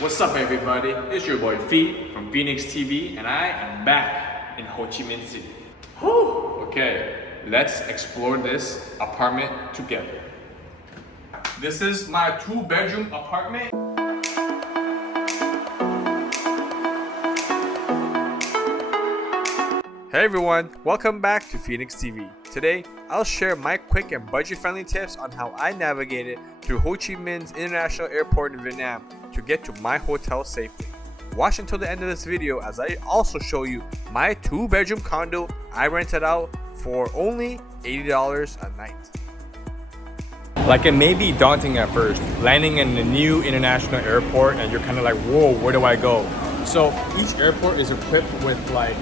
What's up everybody, it's your boy Phi from Phi-nex TV and I am back in Ho Chi Minh City. Whew. Okay, let's explore this apartment together. This is my 2-bedroom apartment. Hey everyone, welcome back to Phi-nex TV. Today, I'll share my quick and budget-friendly tips on how I navigated through Ho Chi Minh's International Airport in Vietnam to get to my hotel safely. Watch until the end of this video as I also show you my 2-bedroom condo I rented out for only $80 a night. Like, it may be daunting at first, landing in a new international airport and you're kind of like, whoa, where do I go? So each airport is equipped with like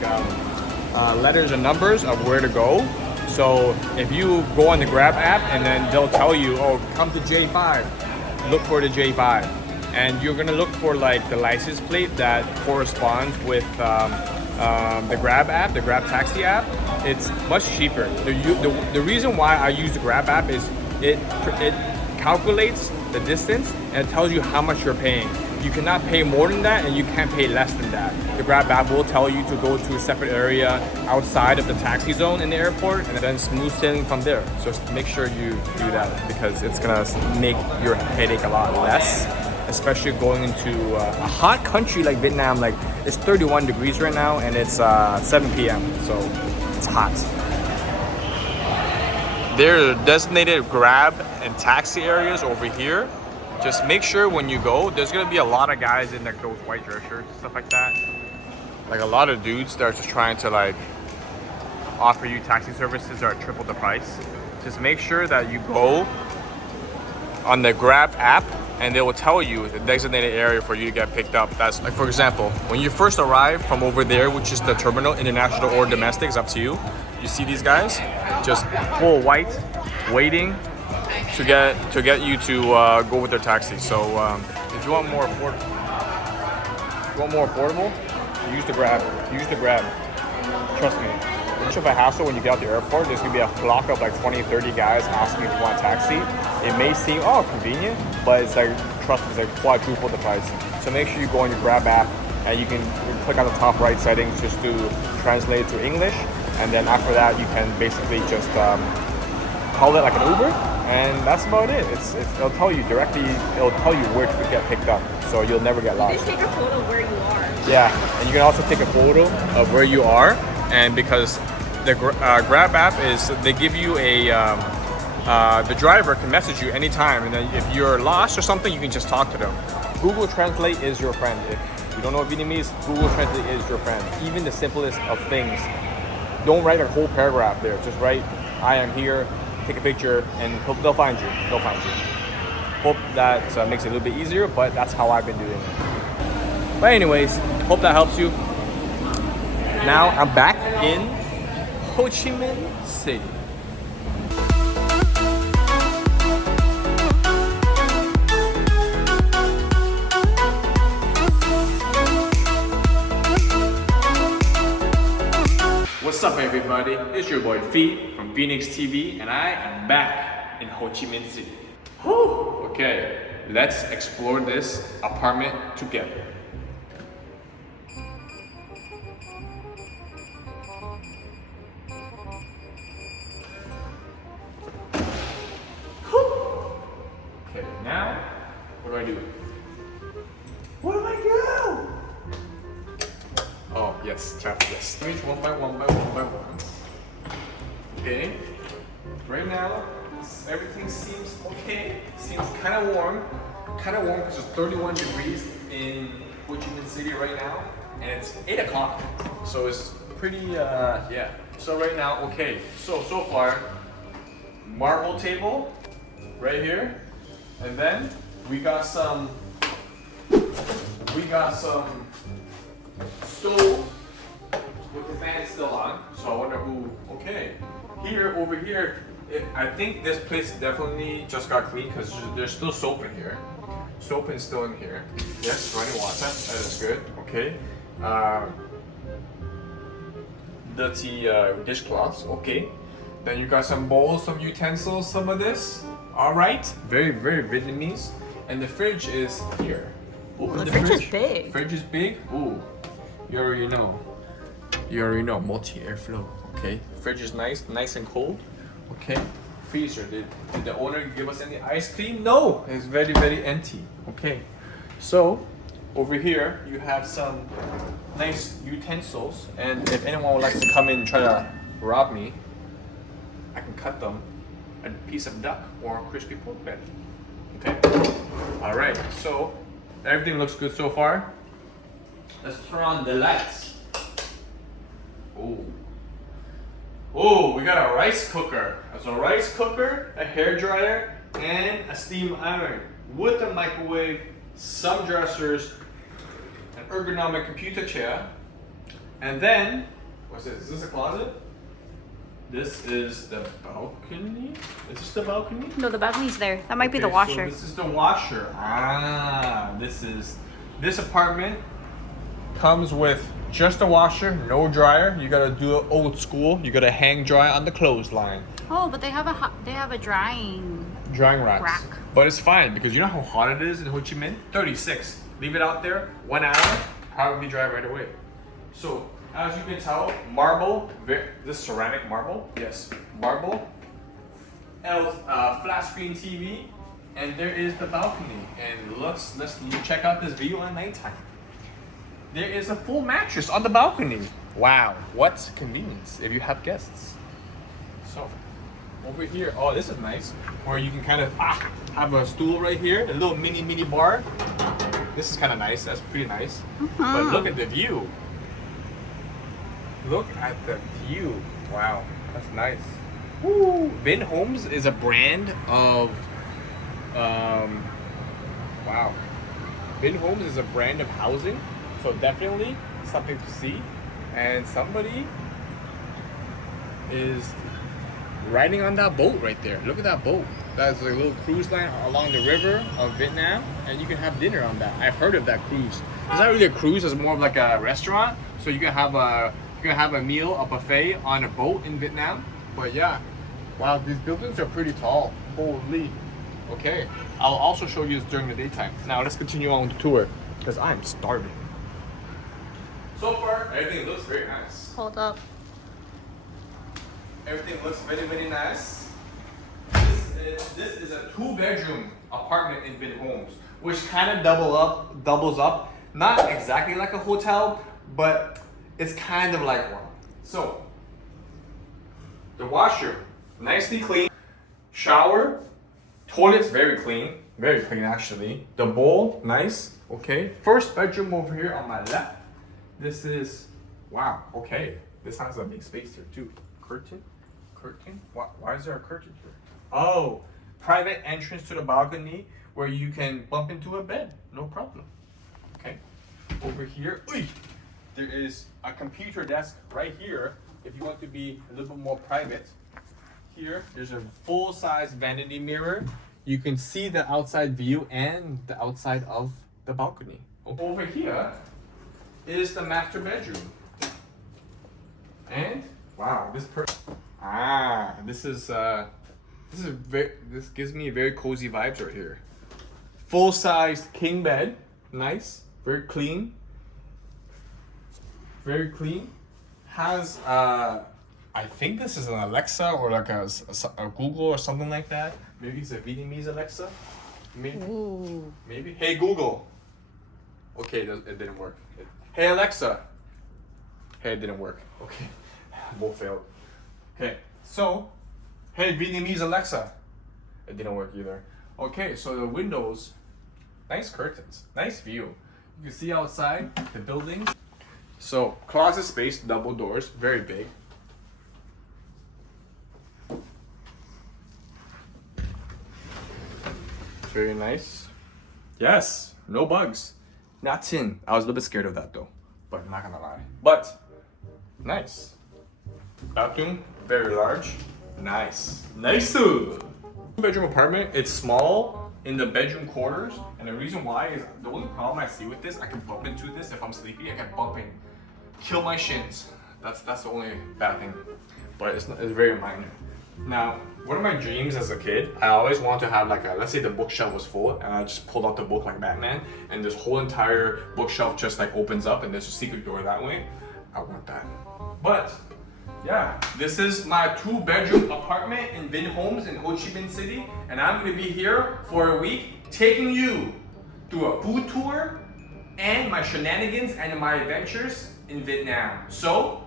letters and numbers of where to go. So if you go on the Grab app and then they'll tell you, oh, come to J5, look for the J5. And you're gonna look for like the license plate that corresponds with the Grab app, the Grab taxi app. It's much cheaper. The reason why I use the Grab app is it calculates the distance and it tells you how much you're paying. You cannot pay more than that and you can't pay less than that. The Grab app will tell you to go to a separate area outside of the taxi zone in the airport and then smooth sailing from there. So make sure you do that because it's gonna make your headache a lot less, especially going into a hot country like Vietnam. Like, it's 31 degrees right now and it's 7 p.m. so it's hot. There are designated Grab and taxi areas over here. Just make sure when you go, there's gonna be a lot of guys in like those white dress shirts and stuff like that. Like a lot of dudes that are just trying to like offer you taxi services that are triple the price. Just make sure that you go on the Grab app and they will tell you the designated area for you to get picked up. That's like, for example, when you first arrive from over there, which is the terminal, international or domestic, it's up to you. You see these guys, just full white, waiting to get you to go with their taxi. So if you want more affordable, use the Grab. Use the Grab. Trust me. Much of a hassle when you get out the airport. There's gonna be a flock of like 20, 30 guys asking if you want a taxi. It may seem convenient, but it's like, trust me, it's like quadruple the price. So make sure you go on your Grab app and you can click on the top right settings just to translate it to English. And then after that, you can basically just call it like an Uber. And that's about it. It'll tell you directly, it'll tell you where to get picked up. So you'll never get lost. Just take a photo of where you are. Yeah, and you can also take a photo of where you are. And because the Grab app is, they give you a, the driver can message you anytime. And then if you're lost or something, you can just talk to them. Google Translate is your friend. If you don't know Vietnamese, Google Translate is your friend. Even the simplest of things. Don't write a whole paragraph there. Just write, I am here. Take a picture and they'll find you. They'll find you. Hope that makes it a little bit easier, but that's how I've been doing it. But anyways, hope that helps you. Now I'm back in Ho Chi Minh City. What's up everybody, it's your boy Phi from Phi-nex TV and I am back in Ho Chi Minh City. Whew. Okay, let's explore this apartment together. Whew. Okay, now, what do I do? What do I do? Oh, yes, tap yes. Each one by one. Okay. Right now, everything seems okay. Seems kind of warm. Because it's 31 degrees in Ho Chi Minh City right now. And it's 8 o'clock. So it's pretty, yeah. So right now, okay. So far, marble table right here. And then we got some stove with the fan still on, so I wonder who. Okay, over here, I think this place definitely just got cleaned because there's still soap in here. Soap is still in here. Yes, running water. That is good. Okay. Dirty dishcloths. Okay. Then you got some bowls, some utensils, some of this. All right. Very, very Vietnamese. And the fridge is here. Open the fridge is big. Fridge is big. Ooh, you already know. You already know. Multi airflow. Okay. Fridge is nice and cold. Okay. Freezer. Did the owner give us any ice cream? No. It's very empty. Okay. So over here you have some nice utensils, and if anyone would like to come in and try to rob me, I can cut them a piece of duck or a crispy pork belly. Okay. All right. So everything looks good so far. Let's turn on the lights. Oh, we got a rice cooker. There's a rice cooker, a hair dryer, and a steam iron with a microwave, some dressers, an ergonomic computer chair, and then what's this? Is this a closet? This is the balcony. Is this the balcony? No, the balcony's there. That might be the So washer. this is the washer. This apartment comes with just a washer, no dryer. You gotta do it old school. You gotta hang dry on the clothesline. Oh, but they have a drying Racks. rack. But it's fine because you know how hot it is in Ho Chi Minh? 36. Leave it out there 1 hour, probably dry right away. So as you can tell, marble. This ceramic marble. Yes, marble. Flat screen TV, and there is the balcony. And let's check out this view at nighttime. There is a full mattress on the balcony. Wow, what convenience if you have guests. So, over here, oh, this is nice, where you can kind of have a stool right here, a little mini bar. This is kind of nice. That's pretty nice. But look at the view. Look at the view. Wow, that's nice. Woo! Vinhomes is a brand of, wow. Vinhomes is a brand of housing, so definitely something to see. And somebody is riding on that boat right there. Look at that boat. That's a little cruise line along the river of Vietnam, and you can have dinner on that. I've heard of that cruise. It's not really a cruise; it's more of like a restaurant. So you can have a meal, a buffet on a boat in Vietnam. But yeah, wow, these buildings are pretty tall. Holy. Okay, I'll also show you this during the daytime. Now let's continue on with the tour because I'm starving. So far, everything looks very nice. Hold up. Everything looks very nice. This is a 2-bedroom apartment in Vinhomes, which kind of doubles up. Not exactly like a hotel, but it's kind of like one. So, the washer, nicely clean. Shower, toilet's very clean actually. The bowl, nice. Okay, first bedroom over here on my left. This is, wow, okay. This has a big space here too. Curtain? Why is there a curtain here? Oh, private entrance to the balcony where you can bump into a bed. No problem. Okay. Over here, there is a computer desk right here if you want to be a little bit more private. Here, there's a full-size vanity mirror. You can see the outside view and the outside of the balcony. Over here is the master bedroom. And wow, this gives me very cozy vibes right here. Full-size king bed, nice, very clean. Very clean. Has I think this is an Alexa or like a Google or something like that. Maybe it's a Vietnamese Alexa. Maybe. Ooh. Maybe. Hey Google. Okay, it didn't work. Hey Alexa. Hey, it didn't work. Okay, both failed. Okay, so hey Vietnamese Alexa. It didn't work either. Okay, so the windows, nice curtains, nice view. You can see outside the building. So closet space, double doors, very big. Very nice. Yes, no bugs. Nothing. I was a little bit scared of that though, but I'm not gonna lie. But nice. Bathroom, very large. Nice. Nice. Bedroom apartment. It's small in the bedroom quarters, and the reason why is the only problem I see with this, I can bump into this if I'm sleepy. I can bump and kill my shins. That's the only bad thing, but it's very minor. Now, one of my dreams as a kid, I always wanted to have like a, let's say the bookshelf was full and I just pulled out the book like Batman and this whole entire bookshelf just like opens up and there's a secret door that way. I want that. But yeah, this is my 2-bedroom apartment in Vinhomes in Ho Chi Minh City, and I'm gonna be here for a week taking you through a food tour and my shenanigans and my adventures in Vietnam. So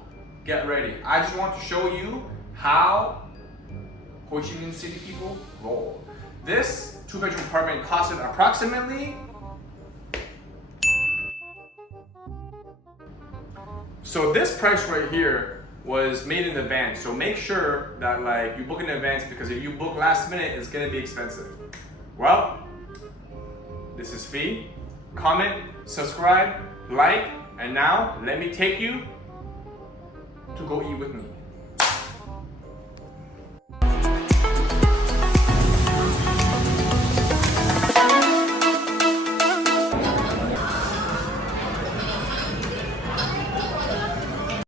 get ready. I just want to show you how Ho Chi Minh City people roll. This 2-bedroom apartment costed approximately, so this price right here was made in advance. So make sure that like you book in advance, because if you book last minute, it's gonna be expensive. Well, this is Phi. Comment, subscribe, like, and now let me take you to go eat with me.